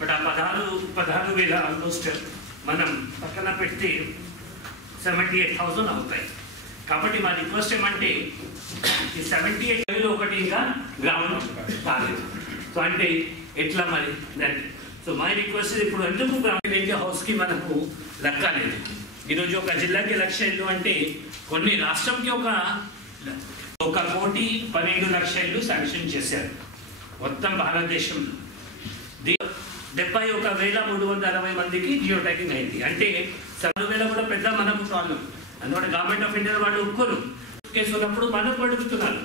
But ఆ 16,000 almost మనం పక్కన పెడితే 78,000 అవుతాయి. కాబట్టి మా రిక్వెస్ట్ ఏమంటే ఈ 78,000 ఒకటి ఇంకా గ్రౌండ్ కాలేదు. సో అంటే ఎట్లా మరి దాన్ని సో మై రిక్వెస్ట్ ఇప్పుడు ఎందుకు గ్రౌండ్ ఏరియా హౌస్కి మనకు లెక్కలేదు. ఈరోజు ఒక జిల్లాకి 1,00,000 ఇల్లు అంటే కొన్ని రాష్ట్రంకి ఒక 1,12,00,000 ఇల్లు శాంక్షన్ చేశారు మొత్తం భారతదేశంలో. 71,360 మందికి జియో ట్యాగింగ్ అయింది. అంటే 7,000 కూడా పెద్ద మనకు ప్రాబ్లం. అందువల్ల గవర్నమెంట్ ఆఫ్ ఇండియా వాళ్ళు ఒప్పుకోరు. కేసు ఉన్నప్పుడు మనకు అడుగుతున్నారు.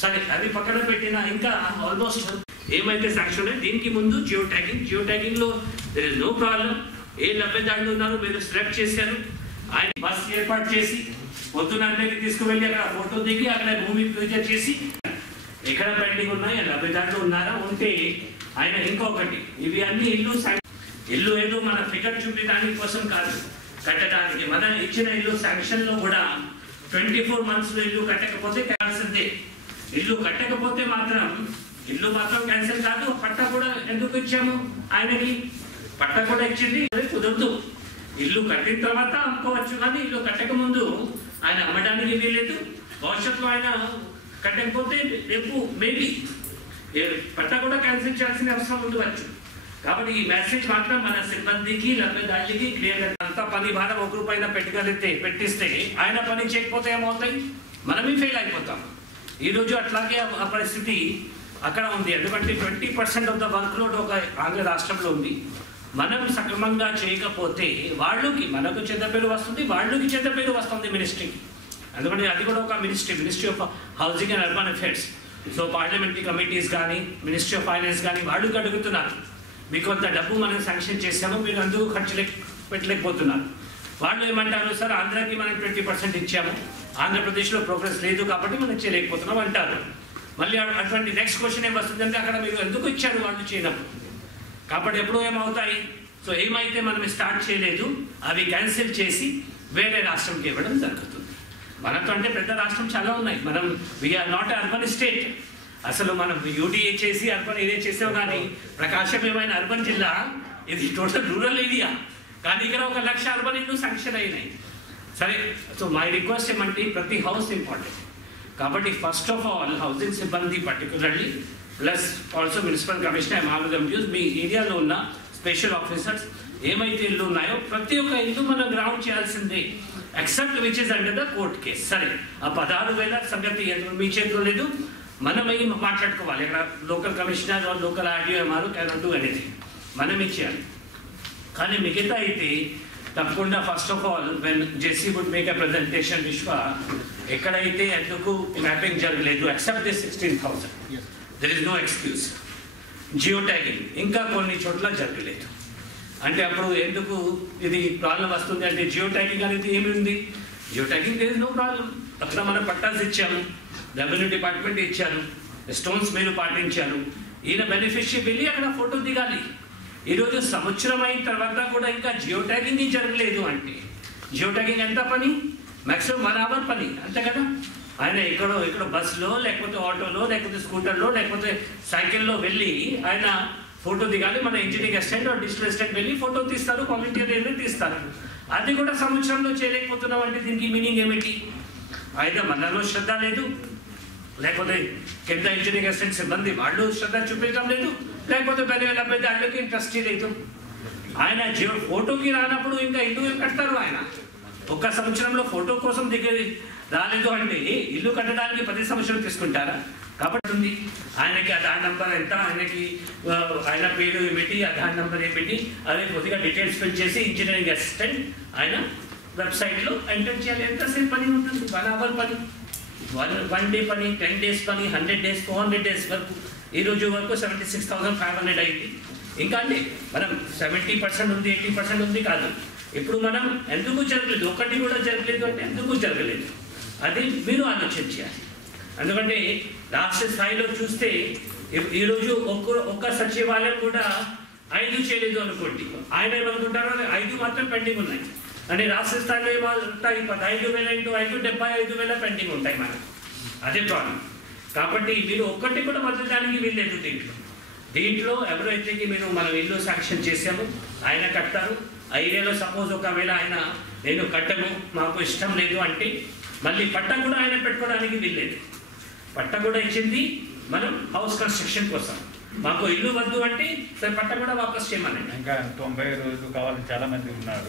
సరే అది పక్కన పెట్టిన ఇంకా ఆల్మోస్ట్ ఏమైతే శాంక్షన్ దీనికి ముందు జియో ట్యాగింగ్లో నో ప్రాబ్లం. ఏ లబ్ధిదారులు ఉన్నారు మీరు సెలెక్ట్ చేశారు. ఆయన బస్ ఏర్పాటు చేసి పొద్దునందరికి తీసుకువెళ్ళి అక్కడ ఫోటో దిగి అక్కడ భూమి పూజ చేసి ఎక్కడ పెండింగ్ ఉన్నాయి లబ్ధిదారులు ఉన్నారా ఉంటే ఆయన ఇంకొకటి ఇవి అన్ని ఇల్లు ఏదో మన ఫిగర్ చూపించడానికి కోసం కాదు, కట్టడానికి. మన ఇచ్చిన ఇల్లు శాంక్షన్ లో కూడా 24 months ఇల్లు కట్టకపోతే క్యాన్సిల్దే. ఇల్లు కట్టకపోతే మాత్రం ఇల్లు మాత్రం క్యాన్సిల్ కాదు. పట్ట కూడా ఎందుకు ఇచ్చాము ఆయనకి, పట్ట కూడా ఇచ్చింది కుదరదు. ఇల్లు కట్టిన తర్వాత అమ్ముకోవచ్చు కానీ ఇల్లు కట్టక ముందు ఆయన అమ్మడానికి వీలేదు. భవిష్యత్తులో ఆయన కట్టకపోతే రేపు మేబీ పట్ట కూడా క్యాన్సిల్ చేయాల్సిన అవసరం ఉండవచ్చు. కాబట్టి ఈ మెసేజ్ మాత్రం మన సిబ్బందికి లబ్ధిదారులకి క్లియర్. అంత పని భారం ఒక రూపాయన పెట్టిస్తే ఆయన పని చేయకపోతే ఏమవుతాయి, మనమే ఫెయిల్ అయిపోతాం. ఈరోజు అట్లాగే ఆ పరిస్థితి అక్కడ ఉంది. ఎందుకంటే 20% ఆఫ్ ద వర్క్ లోడ్ ఒక ఆంధ్ర రాష్ట్రంలో ఉంది. మనం సక్రమంగా చేయకపోతే వాళ్ళకి మనకు చెడ్డ పేరు వస్తుంది, వాళ్ళకి చెడ్డ పేరు వస్తుంది మినిస్ట్రీకి. ఎందుకంటే అది కూడా ఒక ministry of housing and urban affairs. So parliamentary committees కానీ మినిస్ట్రీ ఆఫ్ ఫైనాన్స్ కానీ వాళ్ళకి అడుగుతున్నారు, మీకు కొంత డబ్బు మనం శాంక్షన్ చేసాము మీరు అందుకు ఖర్చు పెట్టలేకపోతున్నారు. వాళ్ళు ఏమంటారు, సార్ ఆంధ్రాకి మనం 20% ఇచ్చాము, ఆంధ్రప్రదేశ్లో ప్రోగ్రెస్ లేదు కాబట్టి మనం చేయలేకపోతున్నాం అంటారు. మళ్ళీ అటువంటి నెక్స్ట్ క్వశ్చన్ ఏం వస్తుందంటే అక్కడ మీరు ఎందుకు ఇచ్చారు వాళ్ళు చేయనప్పుడు. కాబట్టి ఎప్పుడూ ఏమవుతాయి, సో ఏమైతే మనం స్టార్ట్ చేయలేదు అవి క్యాన్సిల్ చేసి వేరే రాష్ట్రంకి ఇవ్వడం జరుగుతుంది. మనతో అంటే పెద్ద రాష్ట్రం చాలా ఉన్నాయి. మనం వీఆర్ నాట్ అర్బన్ స్టేట్. అసలు మనం యూడిఏ చేసి అర్బన్ ఏరియా చేసాం కానీ ప్రకాశం ఏమైనా అర్బన్ జిల్లా, ఇది టోటల్ రూరల్ ఏరియా. కానీ ఇక్కడ 1,00,000 అర్బన్ ఇల్లు శాంక్షన్ అయినాయి. సరే, సో మై రిక్వెస్ట్ ఏమంటే ప్రతి హౌస్ ఇంపార్టెంట్. కాబట్టి ఫస్ట్ ఆఫ్ ఆల్ హౌసింగ్ సిబ్బంది particularly plus also municipal commissioner మామూలుగా యూజ్ మీ ఏరియాలో ఉన్న స్పెషల్ ఆఫీసర్స్ ఏమైతే ఇల్లు ఉన్నాయో ప్రతి ఒక్క ఇల్లు మనం గ్రౌండ్ చేయాల్సిందే, except which is under the court case. సరే, ఆ 16,000 సంగతి మీ చేతిలో లేదు, మనం అవి మాట్లాడుకోవాలి. ఇక్కడ local commissioner local RDO MRO cannot do anything, మనం ఇచ్చేయాలి. కానీ మిగతా అయితే తప్పకుండా first of all when JC would make a presentation Vishwa ఎక్కడైతే ఎందుకు మ్యాపింగ్ జరగలేదు except the 16,000 there is no excuse. Geo tagging ఇంకా కొన్ని చోట్ల జరగలేదు అంటే అప్పుడు ఎందుకు ఇది ప్రాబ్లం వస్తుంది అంటే జియో ట్యాగింగ్ అనేది ఏమి ఉంది, geo tagging there is no problem. అక్కడ మనం పట్టాస్ ఇచ్చాము, రెవెన్యూ డిపార్ట్మెంట్ ఇచ్చారు, స్టోన్స్ మీరు పాటించారు, ఈయన బెనిఫిషియరీ వెళ్ళి అక్కడ ఫోటో దిగాలి. ఈరోజు సంవత్సరం అయిన తర్వాత కూడా ఇంకా జియో ట్యాగింగ్ జరగలేదు అంటే జియో ట్యాగింగ్ ఎంత పని, మ్యాక్సిమం 1 hour పని అంతే కదా. ఆయన ఇక్కడ బస్సులో లేకపోతే ఆటోలో లేకపోతే స్కూటర్లో లేకపోతే సైకిల్లో వెళ్ళి ఆయన ఫోటో దిగాలి. మన ఇంజనీరింగ్ అసిస్టెంట్ డిజిటల్ అసిస్టెంట్ వెళ్ళి ఫోటో తీస్తారు, కమ్యూనిటీ తీస్తారు. అది కూడా సంవత్సరంలో చేయలేకపోతున్నాం అంటే దీనికి మీనింగ్ ఏమిటి? అయితే మనలో శ్రద్ధ లేదు, లేకపోతే కింద ఇంజనీరింగ్ అసిస్టెంట్ సిబ్బంది వాళ్ళు శ్రద్ధ చూపించడం లేదు, లేకపోతే 10,000 ఇంట్రెస్ట్ లేదు. ఆయన ఫోటోకి రానప్పుడు ఇంకా ఇల్లు కడతారు. ఆయన ఒక్క సంవత్సరంలో ఫోటో కోసం దిగేది రాలేదు అంటే ఇల్లు కట్టడానికి 10 సంవత్సరాలు తీసుకుంటారా? కాబట్టి ఉంది ఆయనకి ఆధార్ నంబర్ ఎంత, ఆయన పేరు ఏమిటి, ఆధార్ నంబర్ ఏమిటి, అదే కొద్దిగా డీటెయిల్స్ ఫిల్ చేసి ఇంజనీరింగ్ అసిస్టెంట్ ఆయన వెబ్సైట్లో ఎంటర్ చేయాలి. ఎంతసేపు పని ఉంటుంది? 1 hour పని, 1 day పని, 10 days పని, 100 days 400 days వరకు. ఈ రోజు వరకు 76,500 అయింది. ఇంకా అంటే మనం 70% ఉంది 80% ఉంది కాదు. ఇప్పుడు మనం ఎందుకు జరగలేదు, ఒకటి కూడా జరగలేదు అంటే ఎందుకు జరగలేదు అది మీరు ఆలోచించాలి. ఎందుకంటే రాష్ట్ర స్థాయిలో చూస్తే ఈరోజు ఒక్క సచివాలయం కూడా 5 చేయలేదు అనుకోండి. ఆయన ఏమనుకుంటారో 5 మాత్రం పెండింగ్ ఉన్నాయి అంటే రాష్ట్ర స్థాయిలో ఏమవుతాయి 15,000 × 5 75,000 పెండింగ్ ఉంటాయి మనకు. అదే ప్రాబ్లం. కాబట్టి మీరు ఒక్కటి కూడా వదలడానికి వీల్లేదు దీంట్లో ఎవరైతే మీరు మనం ఇల్లు శాంక్షన్ చేసాము ఆయన కట్టారు ఆ ఏరియాలో సపోజ్ ఒకవేళ ఆయన నేను కట్టను మాకు ఇష్టం లేదు అంటే మళ్ళీ పట్ట కూడా ఆయన పెట్టుకోవడానికి వీల్లేదు. పట్ట కూడా ఇచ్చింది మనం హౌస్ కన్స్ట్రక్షన్ కోసం, మాకు ఇల్లు వద్దు అంటే సరే పట్ట కూడా వాపస్ చేయమనండి. ఇంకా 90 రోజులు కావాలని చాలా మంది ఉన్నారు.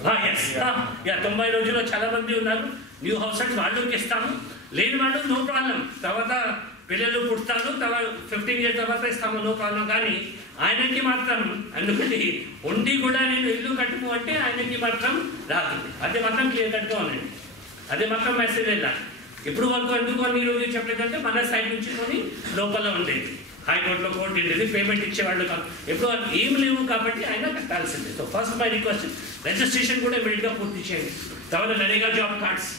90 రోజుల్లో చాలా మంది ఉన్నారు. న్యూ హౌస్ అంటే వాళ్ళకి ఇస్తాము, లేని వాళ్ళు నో ప్రాబ్లం, తర్వాత పిల్లలు పుడతారు, తర్వాత 15 years తర్వాత ఇస్తాము, నో ప్రాబ్లం. కానీ ఆయనకి మాత్రం ఎందుకంటే ఉండి కూడా నేను ఇల్లు కట్టుకు అంటే ఆయనకి మాత్రం రాదు. అదే మాత్రం క్లియర్ కట్గా ఉండండి, అదే మాత్రం మెసేజ్ వెళ్ళాలి. ఇప్పుడు వరకు ఎందుకు అన్ని రోజులు చెప్పలేదంటే మన సైడ్ నుంచి కొని లోపల ఉండేది, హైకోర్టులో కోర్టు ఉండేది, పేమెంట్ ఇచ్చేవాళ్ళు కాదు. ఎప్పుడు వాళ్ళు ఏం లేవు కాబట్టి ఆయన కట్టాల్సిందే. So first my request registration కూడా ఇమీడియట్గా పూర్తి చేయండి. తర్వాత నరేగా జాబ్ కార్డ్స్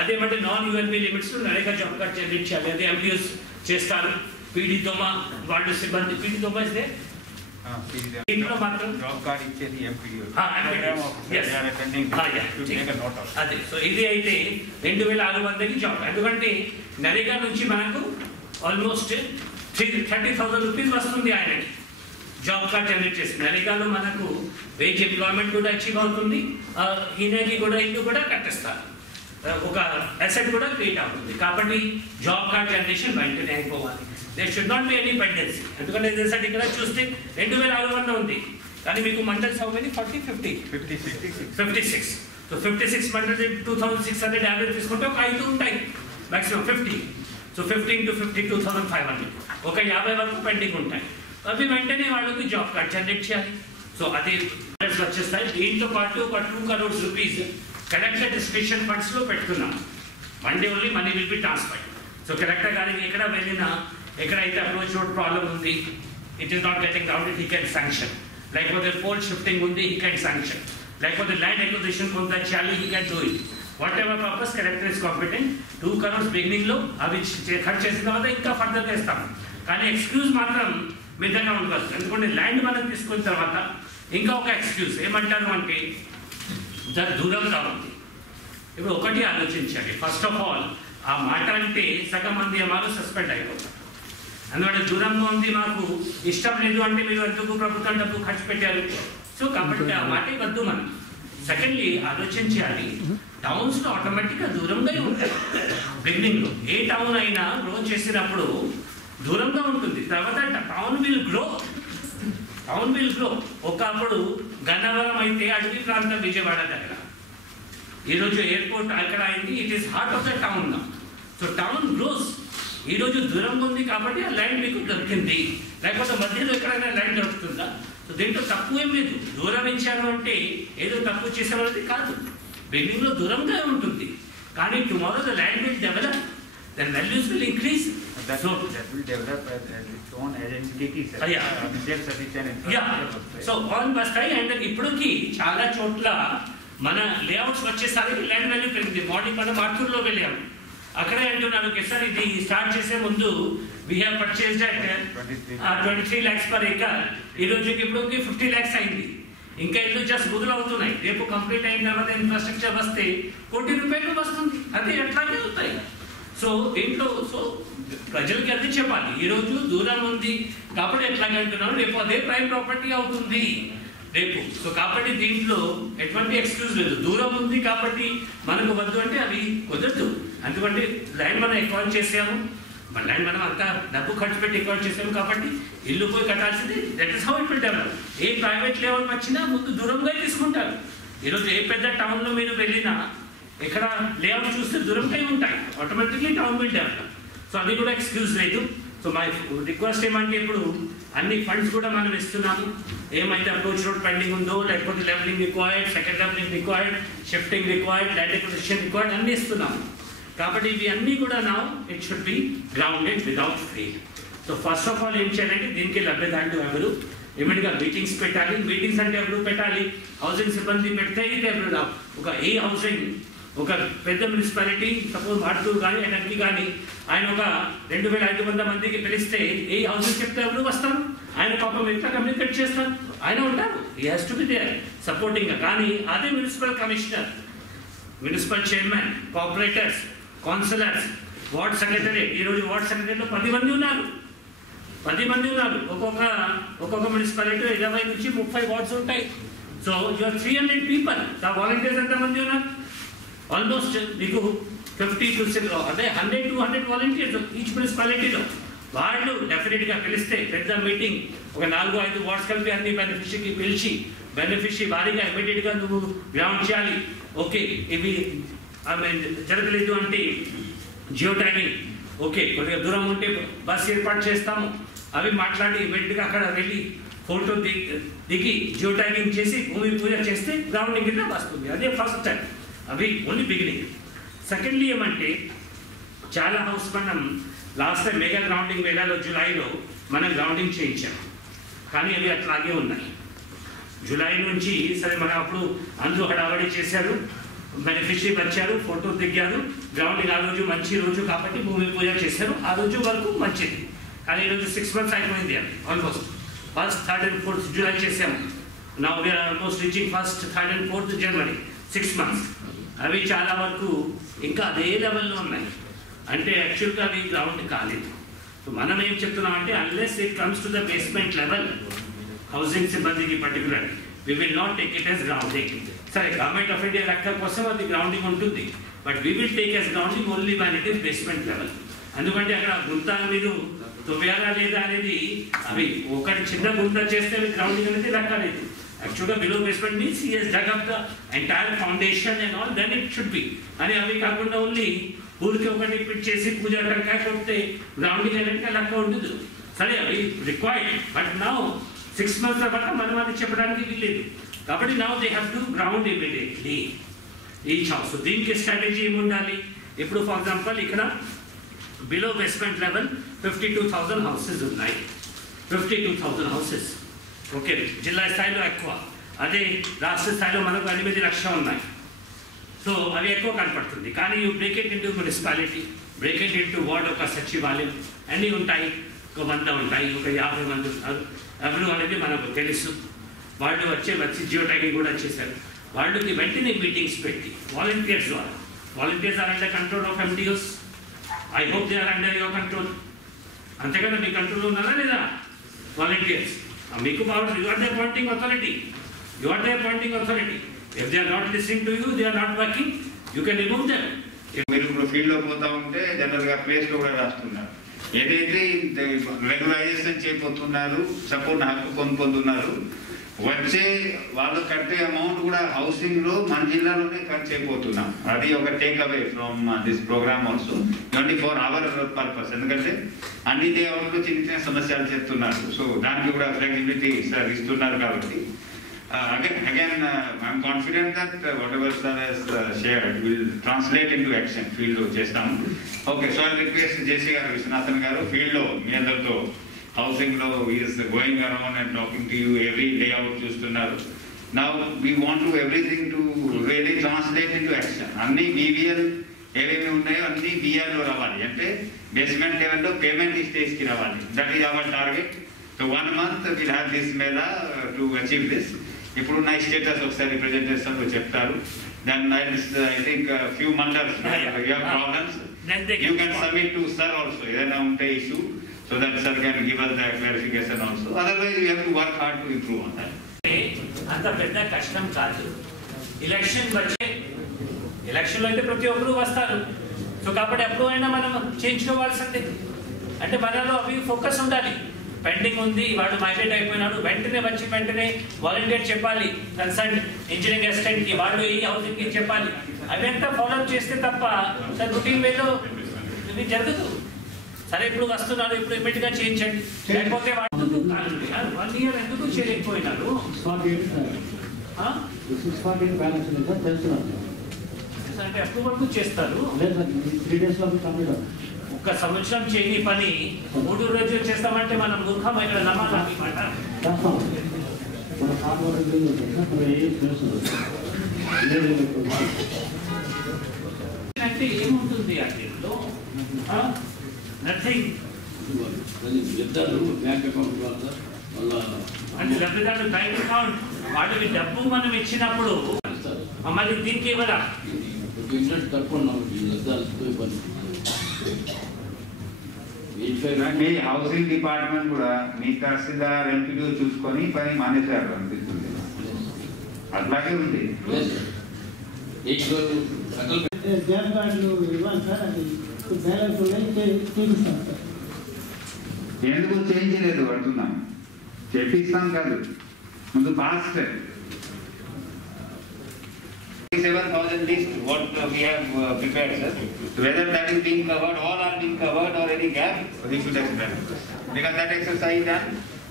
అదేమంటే నాన్ యూఎల్బీ లిమిట్స్లో నరేగా జాబ్ కార్డ్ చెల్లించాలి. అదే ఎంపీఎస్ చేస్తారు. పీడీ దోమా వాళ్ళు సిబ్బంది పీడీ దోమా ఇస్తే ఇంట్లో మాత్రం జాబ్ కార్డ్ ఇచ్చేది ఎంపీడీ. అదే సో ఇది అయితే 2600కి జాబ్. ఎందుకంటే నరేగా నుంచి మనకు ఆల్మోస్ట్ 30,000 రూపీస్ వస్తుంది ఆయనకి జాబ్ కార్డ్ జనరేట్ చేసి. నరేగాలో మనకు వేజ్ ఎంప్లాయ్మెంట్ కూడా అచీవ్ అవుతుంది, ఈయనకి కూడా ఇల్లు కూడా కట్టిస్తారు, ఒక అసెట్ కూడా క్రియేట్ అవుతుంది. కాబట్టి జాబ్ కార్డ్ జనరేషన్ వెంటనే అయిపోవాలి. There should not be any pendency. ఎందుకంటే రిజల్ట్ ఇక్కడ చూస్తే 2600 ఉంది, కానీ మీకు mandals how many 40 50 56. So 56 mandals 2600 average తీసుకుంటే ఒక 5 ఉంటాయి మ్యాక్సిమం 50. సో 50 into 50 2500, ఒక 50 వరకు పెండింగ్ ఉంటాయి. అవి వెంటనే వాళ్ళకి జాబ్ కార్డ్ జనరేట్ చేయాలి. సో అది వచ్చేస్తాయి. దీంతో పాటు ఒక 2 crores రూపీస్ కలెక్టర్ డిస్క్రిప్షన్ ఫండ్స్లో పెట్టుకున్నాం. One day only money will be transfer. So collector గారికి ఎక్కడ వెళ్ళినా ఎక్కడైతే అప్రోచ్ రోడ్ ప్రాబ్లం ఉంది, it is not getting grounded, he can sanction. లేకపోతే పోల్ షిఫ్టింగ్ ఉంది, హీ కెన్ శాంక్షన్. లేకపోతే ల్యాండ్ ఎక్విజిషన్ కొంత చేయాలి, he can do it. What ever purpose collector is competent. 2 crores బిగినింగ్లో అవి ఖర్చు చేసిన తర్వాత ఇంకా ఫర్దర్గా ఇస్తాం. కానీ ఎక్స్క్యూజ్ మాత్రం మీ దగ్గర ఉండవచ్చు. ఎందుకంటే ల్యాండ్ మనం తీసుకున్న తర్వాత ఇంకా ఒక ఎక్స్క్యూజ్ ఏమంటారు అంటే దూరంగా ఉంది. ఇప్పుడు ఒకటి ఆలోచించండి, ఫస్ట్ ఆఫ్ ఆల్ ఆ మాట అంటే సగం మంది ఏమాలో సస్పెండ్ అయిపోతారు. అందువల్ల దూరంగా ఉంది, మాకు ఇష్టం లేదు అంటే మీరు ఎందుకు ప్రభుత్వం డబ్బు ఖర్చు పెట్టారు. సో కాబట్టి ఆ మాట వద్దు మనం. సెకండ్లీ ఆలోచించాలి, టౌన్స్లో ఆటోమేటిక్గా దూరంగా ఉంటాయి. బిగినింగ్లో ఏ టౌన్ అయినా గ్రో చేసినప్పుడు దూరంగా ఉంటుంది, తర్వాత టౌన్ విల్ గ్రో. ఒకప్పుడు గన్నవరం అయితే అడవి ప్రాంతం విజయవాడ దగ్గర, ఈరోజు ఎయిర్పోర్ట్ అక్కడ అయింది. It is heart of the town. So town gross. ఈరోజు దూరంగా ఉంది కాబట్టి ఆ ల్యాండ్ మీకు దొరికింది, లేకపోతే మధ్యలో ఎక్కడైనా ల్యాండ్ దొరుకుతుందా? సో దీంట్లో తప్పు ఏం లేదు. దూరం ఇచ్చారు అంటే ఏదో తప్పు చేసేవాళ్ళది కాదు. బిల్డింగ్లో దూరంగా ఉంటుంది, కానీ tomorrow the land will develop, then values will increase. That will develop its own identity. So all must try. And ఇప్పటికి చాలా చోట్ల మన లేఅవుట్స్ వచ్చేసరికి ల్యాండ్ వాల్యూ పెరిగింది. మార్నింగ్ మనం మార్టూర్లో వెళ్ళాము, అక్కడే అంటున్నారు సార్ ఇది స్టార్ట్ చేసే ముందు we have purchased at 23 lakhs per acre. ఈ రోజుకి ఇప్పటికి 50 lakhs అయింది. ఇంకా ఇల్లు జస్ట్ మొదలవుతున్నాయి. రేపు కంప్లీట్ అయిన తర్వాత ఇన్ఫ్రాస్ట్రక్చర్ వస్తే 1 కోటి రూపాయలు వస్తుంది. అదే ఎట్లాగే అవుతాయి. సో దీంట్లో ప్రజలకి అది చెప్పాలి. ఈరోజు దూరం ఉంది కాబట్టి ఎట్లాగే అంటున్నాను, రేపు అదే ప్రైమ్ ప్రాపర్టీ అవుతుంది రేపు. సో కాబట్టి దీంట్లో ఎటువంటి ఎక్స్క్యూజ్ లేదు. దూరం ఉంది కాబట్టి మనకు వద్దు అంటే అవి కుదరదు. ఎందుకంటే ల్యాండ్ మనం ఎక్వైర్ చేసాము, మన ల్యాండ్ మనం అంతా డబ్బు ఖర్చు పెట్టి ఎక్వైర్ చేసాము కాబట్టి ఇల్లు పోయి కట్టాల్సింది. That is how it will develop. ఏ ప్రైవేట్ లెవెల్ వచ్చినా ముందు దూరంగా తీసుకుంటారు. ఈరోజు ఏ పెద్ద టౌన్లో మీరు వెళ్ళినా ఇక్కడ లేఅవుట్ చూస్తే దూరంగా ఉంటాయి, automatically town will develop. So అది కూడా ఎక్స్క్యూజ్ లేదు. సో మై రిక్వెస్ట్ ఏమంటే ఇప్పుడు అన్ని ఫండ్స్ కూడా మనం ఇస్తున్నాము. ఏమైతే అప్రోచ్ రోడ్ పెండింగ్ ఉందో, లేకపోతే levelling required, second levelling required, shifting required, land acquisition required అన్నీ ఇస్తున్నాము. కాబట్టి ఇవి అన్నీ కూడా నా it should be grounded without fail. So first of all ఏం చేయాలంటే దీనికి లభ్యదారులు ఎవరు ఇమీడియట్గా మీటింగ్స్ పెట్టాలి. మీటింగ్స్ అంటే ఎవరు పెట్టాలి? హౌసింగ్ సిబ్బంది పెడితే అయితే ఎవరు ఒక ఏ హౌసింగ్ ఒక పెద్ద మున్సిపాలిటీ సపోజ్ మార్టూరు కానీ ఎన్ఎంపీ కానీ ఆయన ఒక 2500 మందికి పిలిస్తే ఏ హౌసింగ్ చెప్తే ఎవరు వస్తారు? ఆయన పాపం ఎట్లా కమ్యూనికేట్ చేస్తారు? ఆయన ఉంటారు, he has to be there supporting. కానీ అదే municipal commissioner, municipal chairman, corporators, councillors ward secretary ఈరోజు వార్డ్ సెక్రటరీలో 10 మంది ఉన్నారు. 10 మంది ఉన్నారు. ఒక్కొక్క మున్సిపాలిటీ 20 నుంచి 30 వార్డ్స్ ఉంటాయి. So your 300 people. The volunteers ఎంతమంది ఉన్నారు? ఆల్మోస్ట్ మీకు 50 to 60 అదే 100 to 100 వాలంటీర్స్ ఈచ్ మున్సిపాలిటీలో. వాళ్ళు డెఫినెట్గా పిలిస్తే పెద్ద మీటింగ్ ఒక 4-5 వార్డ్స్ కలిపి అన్ని బెనిఫిషరీకి పిలిచి బెనిఫిషరీ వారీగా ఇమీడియట్గా నువ్వు గ్రౌండ్ చేయాలి. ఓకే ఇవి జరగలేదు అంటే జియో ట్యాగింగ్ ఓకే కొద్దిగా దూరం ఉంటే బస్ ఏర్పాటు చేస్తాము. అవి మాట్లాడి ఇమీడియట్గా అక్కడ వెళ్ళి ఫోటో దిగి జియో ట్యాగింగ్ చేసి భూమి పూజ చేస్తే గ్రౌండింగ్ కింద వస్తుంది. అదే ఫస్ట్ టైం. అవి ఓన్లీ బిగినింగ్. సెకండ్లీ ఏమంటే చాలా హౌస్ మనం లాస్ట్ టైం మెగా గ్రౌండింగ్ వేళలో జూలైలో మనం గ్రౌండింగ్ చేయించాం. కానీ అవి అట్లాగే ఉన్నాయి. జూలై నుంచి సరే మనం అప్పుడు అందరూ హడావడి చేశారు, బెనిఫిషరీ వచ్చారు, ఫోటో దిగారు, గ్రౌండింగ్ ఆ రోజు మంచి రోజు కాబట్టి భూమి పూజ చేశారు. ఆ రోజు వరకు మంచిది. కానీ ఈరోజు 6 months అయిపోయింది. అది almost 1st, 3rd and 4th July చేసాము. Now we're almost reaching 1st, 3rd and 4th January. 6 months. అవి చాలా వరకు ఇంకా అదే లెవెల్లో ఉన్నాయి. అంటే యాక్చువల్గా అవి గ్రౌండ్ కాలేదు. సో మనం ఏం చెప్తున్నాం అంటే unless it comes to the basement level housing సిబ్బందికి particular we will not take it as grounding. సరే గవర్నమెంట్ ఆఫ్ ఇండియా లెక్క కోసం అది గ్రౌండింగ్ ఉంటుంది. But we will take as grounding only one it is basement level. ఎందుకంటే అక్కడ గుంత మీరు తొవ్వారా లేదా అనేది అవి ఒకటి చిన్న గుంత చేస్తే గ్రౌండింగ్ అనేది లెక్క లేదు. యాక్చువల్గా below basement means he has dug up the entire foundation and all then it should be. అని అవి కాకుండా ఓన్లీ ఊరికి ఒకటి పిట్ చేసి పూజ టెంకాయ కొడితే గ్రౌండింగ్ అనేది లెక్క ఉండదు. సరే అవి రిక్వైర్డ్. బట్ నౌ 6 months తర్వాత మనం అది చెప్పడానికి వీల్లేదు. కాబట్టి now they have to ground immediately each house. దీనికి స్ట్రాటజీ ఏముండాలి? ఇప్పుడు ఫర్ ఎగ్జాంపుల్ ఇక్కడ బిలో బేస్మెంట్ లెవెల్ 52,000 హౌసెస్ ఉన్నాయి. 52,000 హౌసెస్ ఓకే. జిల్లా స్థాయిలో ఎక్కువ. అదే రాష్ట్ర స్థాయిలో మనకు 8 లక్షలు ఉన్నాయి. సో అవి ఎక్కువ కనపడుతుంది. కానీ you break it into municipality, break it into ward, ఒక సచివాలయం అన్నీ ఉంటాయి. ఒక 100 ఉంటాయి, ఒక 50 మంది ఉంటారు. ఎవరు అనేది మనకు తెలుసు. వాళ్ళు వచ్చి జియో ట్యాగింగ్ కూడా చేశారు. వాళ్ళకి వెంటనే మీటింగ్స్ పెట్టి వాలంటీర్స్ ద్వారా, volunteers are under control of MDOs. I hope they are under your control. అంతేకాదు మీ కంట్రోల్లో ఉన్నారా లేదా వాలంటీర్స్? మీకు power. You are the appointing authority. You are the appointing authority. If they are not listening to you, they are not working, you can remove them. మీరు ఇప్పుడు ఫీల్డ్లో పోతా ఉంటే జనరల్గా ప్లేస్లో కూడా రాస్తున్నారు. ఏదైతే రెగ్యులరైజేషన్ చేయబోతున్నారు, సపోర్ట్ హక్కు పొందుతున్నారు, వచ్చే వాళ్ళు కట్టే అమౌంట్ కూడా హౌసింగ్లో మన జిల్లాలోనే ఖర్చు అయిపోతున్నాం. అది ఒక take away from this programme also, only for our purpose. ఎందుకంటే అన్ని దేవాలలో చిన్న చిన్న సమస్యలు చెప్తున్నారు. సో దానికి కూడా ఫ్లెక్సిబిలిటీ సార్ ఇస్తున్నారు. కాబట్టి again I'm confident that whatever sir has shared will translate into action. Field lo chestamu. Okay, so I'll request JC garu, Viswanathan garu, field lo మీ అందరితో housing lo is going around and talking to you, every layout చూస్తున్నారు. Now we want to everything to really translate into action. అన్ని BVL ఏవేమి ఉన్నాయో అన్ని BR లో రావాలి. అంటే basement లెవెల్లో payment స్టేజ్కి రావాలి. That is our target. So 1 month we'll have this mela to achieve this. ఇప్పుడు నా స్టేటస్ ఒకసారి ప్రెజెంటేషన్ చెప్తారు. Then I think few mandals you have problems, you can submit to sir also ఏదైనా ఉంటే issue, so that sir can give us the clarification also. Otherwise we have to work hard to improve on that. అంత పెద్ద కష్టం కాదు. Election వచ్చే ఎలక్షన్లో అయితే ప్రతి ఒక్కరు వస్తారు. సో కాబట్టి ఎప్పుడు అయినా మనం చేయించుకోవాల్సిందే. అంటే మనలో అవి ఫోకస్ ఉండాలి. పెండింగ్ ఉంది, వాడు మైగ్రేట్ అయిపోయినాడు, వెంటనే వెంటనే వాలంటీర్ చెప్పాలి, కన్సర్న్ ఇంజనీరింగ్ అసిస్టెంట్కి, వాళ్ళు ఈ హౌసింగ్కి చెప్పాలి. అవంతా ఫాలో చేస్తే తప్ప సార్ రొటీన్ వేలో ఇది జరగదు. సరే ఇప్పుడు వస్తున్నారు, ఇప్పుడు ఇమ్మీడియట్గా చేయించండి. లేకపోతే 1 year ఎందుకు చేయలేకపోయినారు? అంటే ఎప్పుడు వరకు చేస్తారు? 3 days లో కంప్లీట్. ఒక సంవత్సరం చేయని పని 3 రోజులు చేస్తామంటే మనం మూర్ఖం ఇక్కడ నమ్మాలి మాట. అంటే ఏముంటుంది ఆ దీంట్లో? నథింగ్. అంటే లబ్ధిదారులు బ్యాంక్ అకౌంట్ వాటికి డబ్బు మనం ఇచ్చినప్పుడు మళ్ళీ దీనికి ఇవ్వరా? మీ హౌసింగ్ డిపార్ట్మెంట్ కూడా మీ తహసీల్దార్ ఎంపీడీ చూసుకొని పని మానేశారు అనిపిస్తుంది. అట్లాగే ఉంది. గ్యాస్ కార్డులు ఇవ్వాలి సార్, అది బ్యాలెన్స్ ఉన్నాయి తీరుస్తాం సార్. ఎందుకు చేయించలేదు అంటున్నాం, చేపిస్తాం కాదు, ముందు fast 7,000 list what we have prepared, sir. Whether that is being covered, all are being covered or any gap, we should explain. Because that exercise and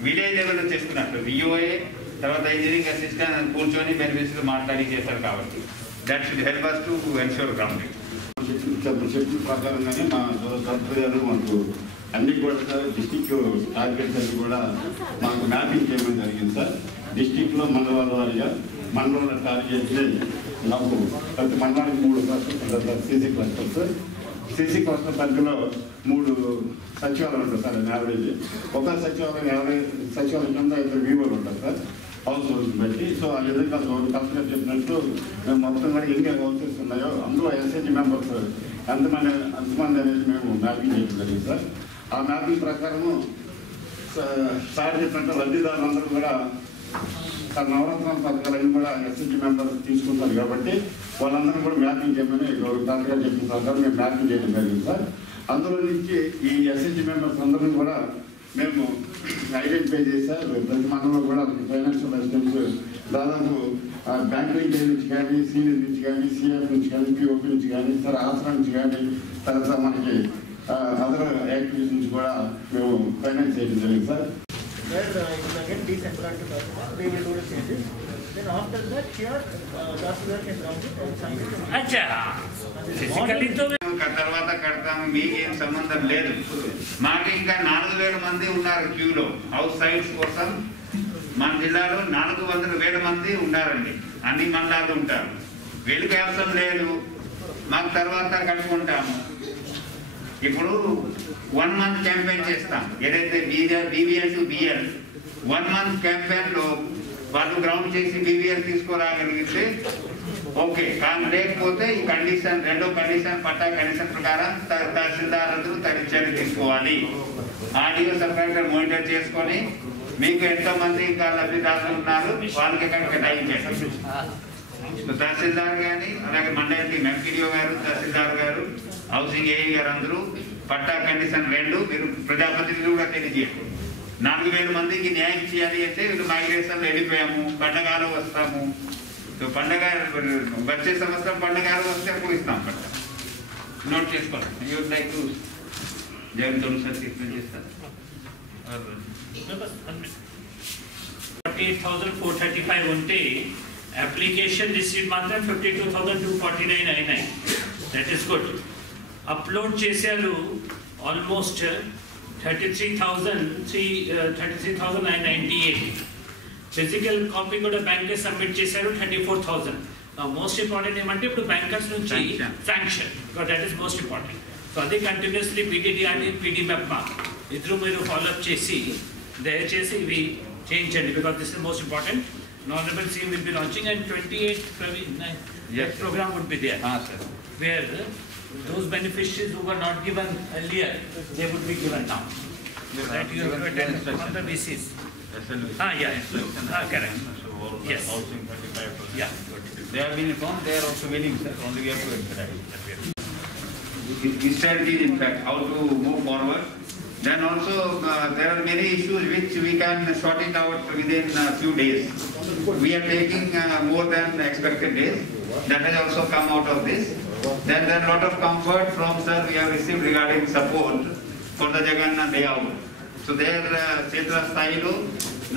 village level చేస్తున్నారు. VOA తర్వాత engineering assistant కూర్చొని benefits మాట్లాడి చేస్తారు కాబట్టి that should help us to ensure grounding. చెప్పిన ప్రకారంగానే మా సభ్యులు మాకు అన్ని కూడా సార్ డిస్టిక్ టార్గెట్స్ అన్ని కూడా మాకు మ్యాపింగ్ చేయడం జరిగింది సార్. డిస్టిక్లో మండలాల వారిగా మండలంలో టార్గెట్ నాకు ప్రతి మండలానికి 3 clusters sir. CC clusters, CC cluster పరిధిలో 3 సచివాలయాలు ఉంటాయి సార్. యావరేజ్ ఒక సచివాలయం సచివాలయం కింద 2 వీవోలు ఉంటారు సార్ హౌస్ హోల్స్ బట్టి. సో ఆ విధంగా కలెక్టర్ చెప్పినట్టు మేము మొత్తం కూడా ఎన్ని హౌసెస్ ఉన్నాయో అందులో ఎస్హెచ్ మెంబర్స్ ఎంతమంది అనేది మేము మ్యాపింగ్ చేయడం జరిగింది సార్. ఆ మ్యాపింగ్ ప్రకారము సార్ చెప్పినట్టు లబ్ధిదారులందరూ కూడా నవరత్నాల పథకాలన్నీ కూడా ఎస్హెచ్ మెంబర్ తీసుకుంటారు కాబట్టి వాళ్ళందరూ కూడా మ్యాపింగ్ చేయమని డాక్టర్ చెప్పిన ప్రకారం మేము మ్యాపింగ్ చేయడం జరిగింది సార్. అందులో నుంచి ఈ ఎస్హెచ్ మెంబర్స్ అందరినీ కూడా మేము ఐడెంటిఫై చేశారు. ప్రతి మండలంలో కూడా ఫైనాన్షియల్ అసిస్టెన్స్ దాదాపు బ్యాంకింగ్ నుంచి కానీ సీనియర్ నుంచి కానీ సిఎఫ్ నుంచి కానీ పిఓపి నుంచి కానీ సార్ ఆసరా నుంచి కానీ తర్వాత మనకి అదర్ యాక్టివిటీస్ నుంచి కూడా మేము ఫైనాన్స్ చేయడం జరిగింది sir. Again decentralized we will do the changes. Then after that here Dr. can round it and submit. अच्छा ఫిజికల్లీ తో తర్వాత కడతాము, మీకేం సంబంధం లేదు. మాకు ఇంకా 4,000 మంది ఉన్నారు క్యూలో హౌస్ సైట్స్ కోసం. మన జిల్లాలో 400,000 మంది ఉన్నారండి. అన్ని మండలాలు ఉంటారు. వీళ్ళకి అవసరం లేదు, మాకు తర్వాత కట్టుకుంటాము. ఇప్పుడు 1 month క్యాంపెయిన్ చేస్తాం. ఏదైతే BVL టు BL 1 month క్యాంపెయిన్లో వాళ్ళు గ్రౌండ్ చేసి BVL తీసుకోరాగలిగితే ఓకే. కానీ లేకపోతే ఈ కండిషన్, రెండో కండిషన్ పట్టా కండిషన్ ప్రకారం తహసీల్దారులు చర్యలు తీసుకోవాలి. ఆడియో సపరేటర్ మానిటర్ చేసుకొని మీకు ఎంతమంది ఇంకా లబ్ధిదారులు ఉన్నారు వాళ్ళకి ఎక్కడ కేటాయించండి. తహసీల్దార్ కానీ అలాగే మండలికి ఎంపీడీఓ గారు, తహసీల్దార్ గారు, హౌసింగ్ ఏఈ గారు అందరూ పట్టా కండిషన్ 2 మీరు ప్రజాప్రతినిధులు కూడా తెలియజేయండి. 4,000 మందికి న్యాయం చేయాలి అంటే వీళ్ళు మైగ్రేషన్లో వెళ్ళిపోయాము, పండగలో వస్తాము. పండగ వచ్చే సంవత్సరం పండగలు వస్తే అప్పుడు ఇస్తాం. పంట నోట్ చేసుకోవాలి. You'd like to Jagan sir treatment చేస్తారు. 48,435 ఉంటే అప్లికేషన్ రిసీవ్ మాత్రం 52,249 అయినాయి. That is good. అప్లోడ్ చేశారు ఆల్మోస్ట్ 33,998. ఫిజికల్ కాపీ కూడా బ్యాంక్ సబ్మిట్ చేశారు 34,000. మోస్ట్ ఇంపార్టెంట్ ఏమంటే ఇప్పుడు బ్యాంకర్స్ నుంచి sanction, that is most important. So అది కంటిన్యూస్లీ PDDRD PDMAP ఇద్దరు మీరు ఫాలోఅప్ చేసి దయచేసి ఇవి చేయించండి. Because this is most important. Honorable CM will be launching and 28 that program would be there. Where those beneficiaries who were not given earlier, they would be given now. That you have to attend on the basis. Correct. Yes. Yeah. They have been informed, they are also willing, sir. Only we have to expedite. The strategy, in fact, how to move forward. Then also there are many issues which we can sort it out within a few days. We are taking more than expected days. That has also come out of this. Then there are a lot of comfort from sir we have received regarding support for the Jaganna layout. So there Kshetra Sthailo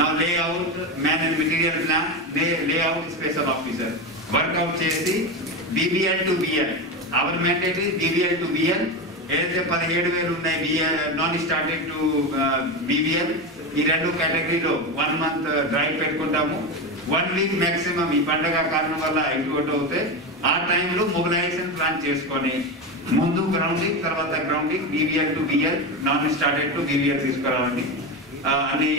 now layout, man and material plan, layout special officer. Work out chesi BBL to BL. Our mandate is BBL to BL. ఏదైతే 17,000 ఉన్నాయి non started to BBL, ఈ 2 కేటగిరీలో 1 month drive పెట్టుకుంటాము. 1 week maximum ఈ పండగ కారణం వల్ల execute అవుతే ఆ టైంలో మొబిలైజేషన్ ప్లాన్ చేసుకొని ముందు గ్రౌండింగ్ తర్వాత grounding BBL to BL, non started to BBL తీసుకురావాలని అన్ని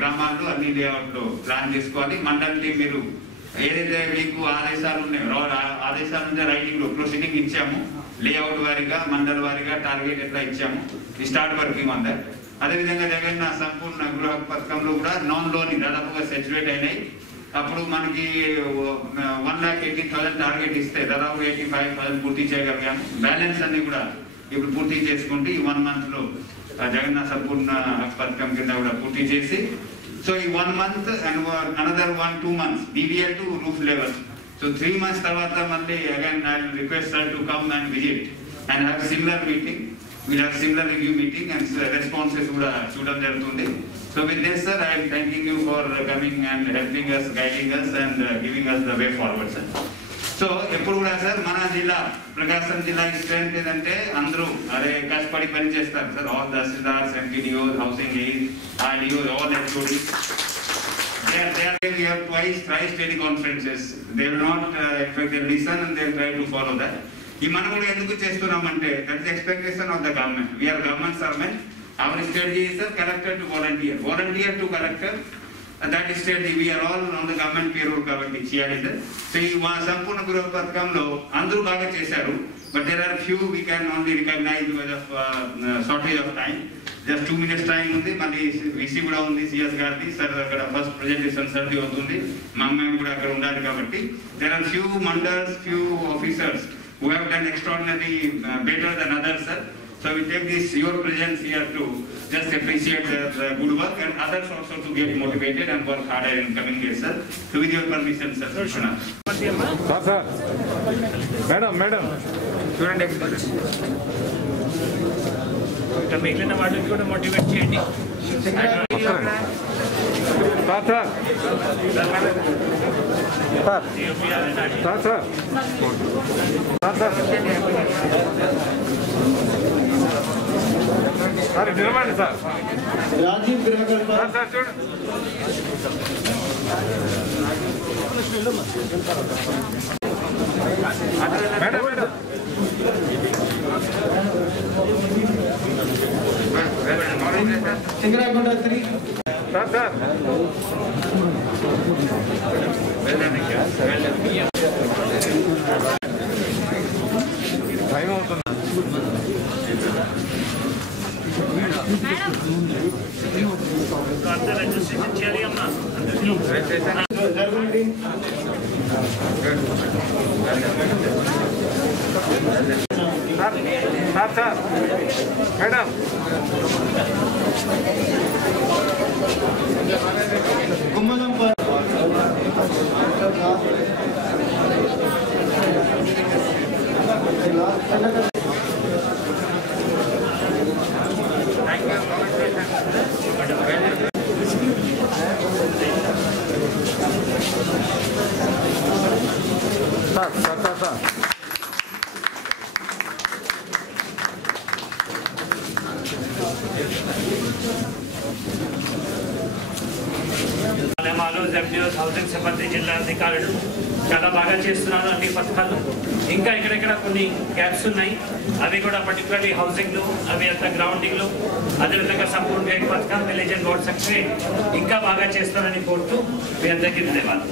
గ్రామాల్లో అన్ని లేఅవుట్లో ప్లాన్ చేసుకోవాలి. మండలికి మీరు ఏదైతే మీకు ఆదేశాలు ఉన్నాయో ఆదేశాలు ఉంటే రైటింగ్లో ప్రొసీడింగ్ ఇచ్చాము. లేఅవుట్ వారీగా మండల వారీగా టార్గెట్ ఎట్లా ఇచ్చాము ఈ స్టార్ట్ వర్కింగ్ ఆన్ దట్. అదేవిధంగా జగన్ సంపూర్ణ గృహ పథకంలో కూడా నాన్ లోన్ దాదాపుగా సాచురేట్ అయినాయి. అప్పుడు మనకి 1,80,000 టార్గెట్ ఇస్తే దాదాపు 85,000 పూర్తి చేయగలిగాము. బ్యాలెన్స్ అన్ని కూడా ఇప్పుడు పూర్తి చేసుకుంటే ఈ 1 month లో జగన్ సంపూర్ణ పథకం కింద కూడా పూర్తి చేసి, సో ఈ 1 month and another 1-2 months BBL to roof level. So 3 months తర్వాత మళ్ళీ again I will request her to come and visit and have similar meeting. We'll have similar review meeting and responses కూడా చూడడం జరుగుతుంది. So with this sir, I am thanking you for coming and helping us, guiding us and giving us the way forward sir. So ఎప్పుడు కూడా sir మన జిల్లా ప్రకాశం జిల్లా strength ఏదంటే అందరూ అదే కష్టపడి పని చేస్తారు sir. All tahsildars, MPDOs, housing aid, RDOs, all HODs. They have thrice daily conferences. They will not, in fact, they will listen and they will try to follow that. ఈ మనం కూడా ఎందుకు చేస్తున్నామంటే that is expectation of the government. We are government servant. Our strategy is collector to volunteer, volunteer to collector. That is strategy. We are all on the government payroll కాబట్టి చేయాలి sir. So ఈ సంపూర్ణ గృహ పథకంలో అందరూ బాగా చేశారు. But there are few we can only recognise because of shortage of time. Just 2 minutes time ఉంది. మళ్ళీ విసి కూడా ఉంది సిఎస్ గారిది సార్. అక్కడ ఫస్ట్ ప్రజెంటేషన్ సర్ది అవుతుంది. మా మేము కూడా అక్కడ ఉండాలి కాబట్టి there are few mandals, few officers who have done extraordinarily better than others sir. So we take this your presence here to just appreciate the good work and others also to get motivated and work harder in coming days sir. So with your permission sir. Sir madam చూడండి ఇంకా మిగిలిన వాళ్ళకి కూడా motivate చేయండి. నిలబడండి sir. Rajiv Grahakar sir చూడండి. Madam madam Singarakonda 3 sir sir time అవుతుంది. అందరూ రిజిస్ట్రేషన్ చేయాలి అమ్మా. Sir sir madam Gummadam sir sir sir sir housing సిబ్బంది, జిల్లా అధికారులు చాలా బాగా చేస్తున్నారు అన్ని పథకాలు. ఇంకా ఎక్కడెక్కడ కొన్ని గ్యాప్స్ ఉన్నాయి, అవి కూడా పర్టికులర్లీ హౌసింగ్లో, అవి అంతా గ్రౌండింగ్లో, అదేవిధంగా సంపూర్ణ పథకం, విలేజ్ అండ్ రోడ్ సెక్రటరీ ఇంకా బాగా చేస్తారని కోరుతూ మీ అందరికీ ధన్యవాదాలు.